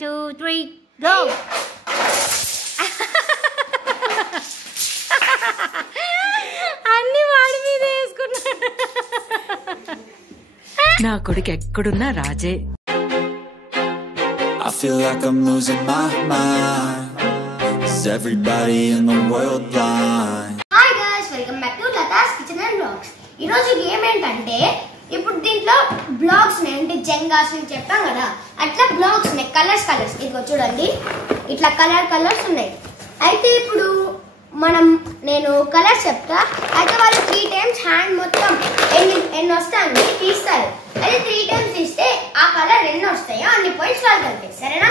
2, 3, go. అన్ని వాడి మీద వేసుకున్నాడు. నా కొడుకు ఎక్కడున్నా రాజే. I feel like I'm losing my mind. Is everybody in the world blind? Hi guys, welcome back to Lata's Kitchen and Vlogs. ఈ రోజు గేమ్ ఏంటంటే ఇప్పుడు దీంట్లో బ్లాగ్స్ అంటే జెంగాస్ అని చెప్పాం కదా, అట్లా బ్లాగ్స్ ఉన్నాయి. కలర్స్ ఇదిగో చూడండి, ఇట్లా కలర్స్ ఉన్నాయి. అయితే ఇప్పుడు నేను కలర్స్ చెప్తా, అయితే వాళ్ళు 3 times హ్యాండ్ మొత్తం ఎన్ని వస్తాయని తీస్తారు. అయితే 3 times తీస్తే ఆ కలర్ ఎన్ని వస్తాయో అన్ని పాయింట్స్ వాళ్ళు కలిపి, సరేనా?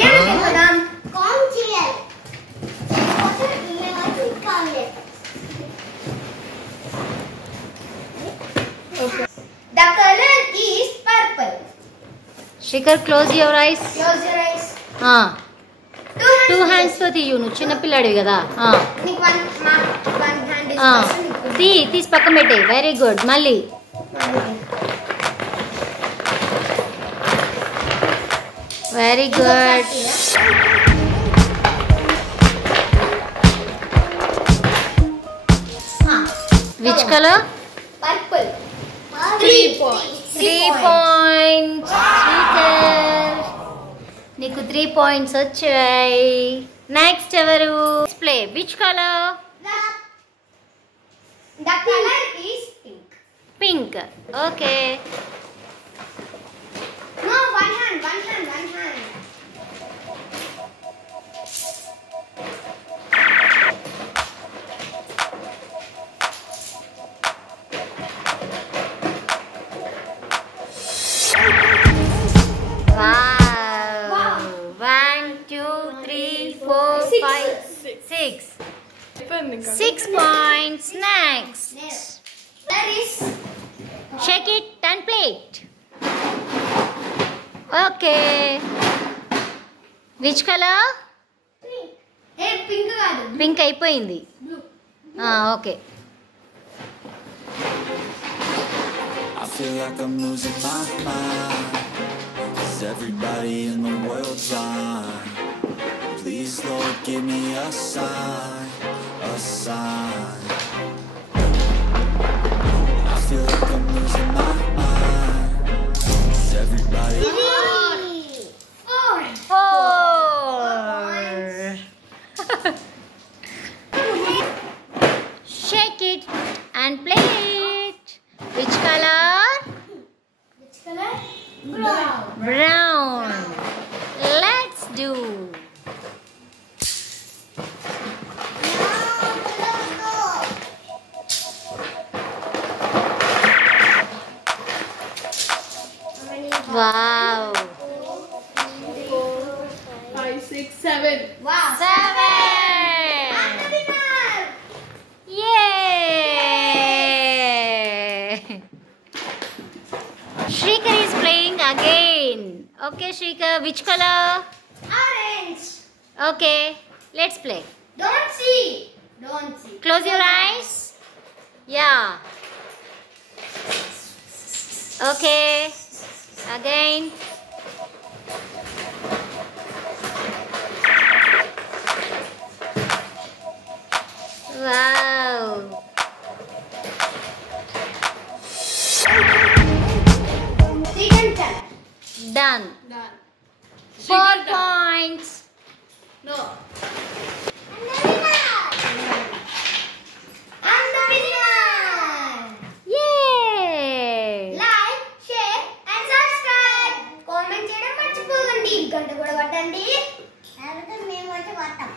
గేమ్ చేద్దాం. కౌంట్ చేయాలి. Okay. The color is purple. Shikhar, close your eyes. Close your eyes. Two hands తో తీయు, నువ్వు చిన్న పిల్లాడివి కదా. నీకు one hand is తీసి పక్కన పెట్టే. Very good. మళ్ళీ very good. Which colour? purple. 3 points. నీకు 3 points వచ్చాయి. నెక్స్ట్ ఎవరు? Play. Which colour? The color is pink. Pink. Okay. No, one hand. Wow. 1, 2, 3, 4, 5, 6. 6 points. Next. Color is Shake it and play it. Okay. Which color? pink. Hey, pink కాదు. పింక్ అయిపోయింది. Okay. I feel like I'm losing my mind. Is everybody in the world blind? Please, Lord, give me a sign. I feel like I'm losing my mind. Is everybody? 4. Shake it and play it. Which color? Which color? Brown. Brown. Let's do. Wow. 5, 6, 7. Wow. 7. I'm the winner. Yay! Shrikar is playing again. Okay, Shrikar, which color? Orange. Okay, let's play. Don't see. Close your eyes. Yeah. Okay. Again. Wow. Done. 4 points. No. I'm the winner. Yay! Like, share and subscribe. Comment చేయడం మర్చిపోకండి. గంట కూడా కొట్టండి. తర్వాత మేము వచ్చి కొడతాం.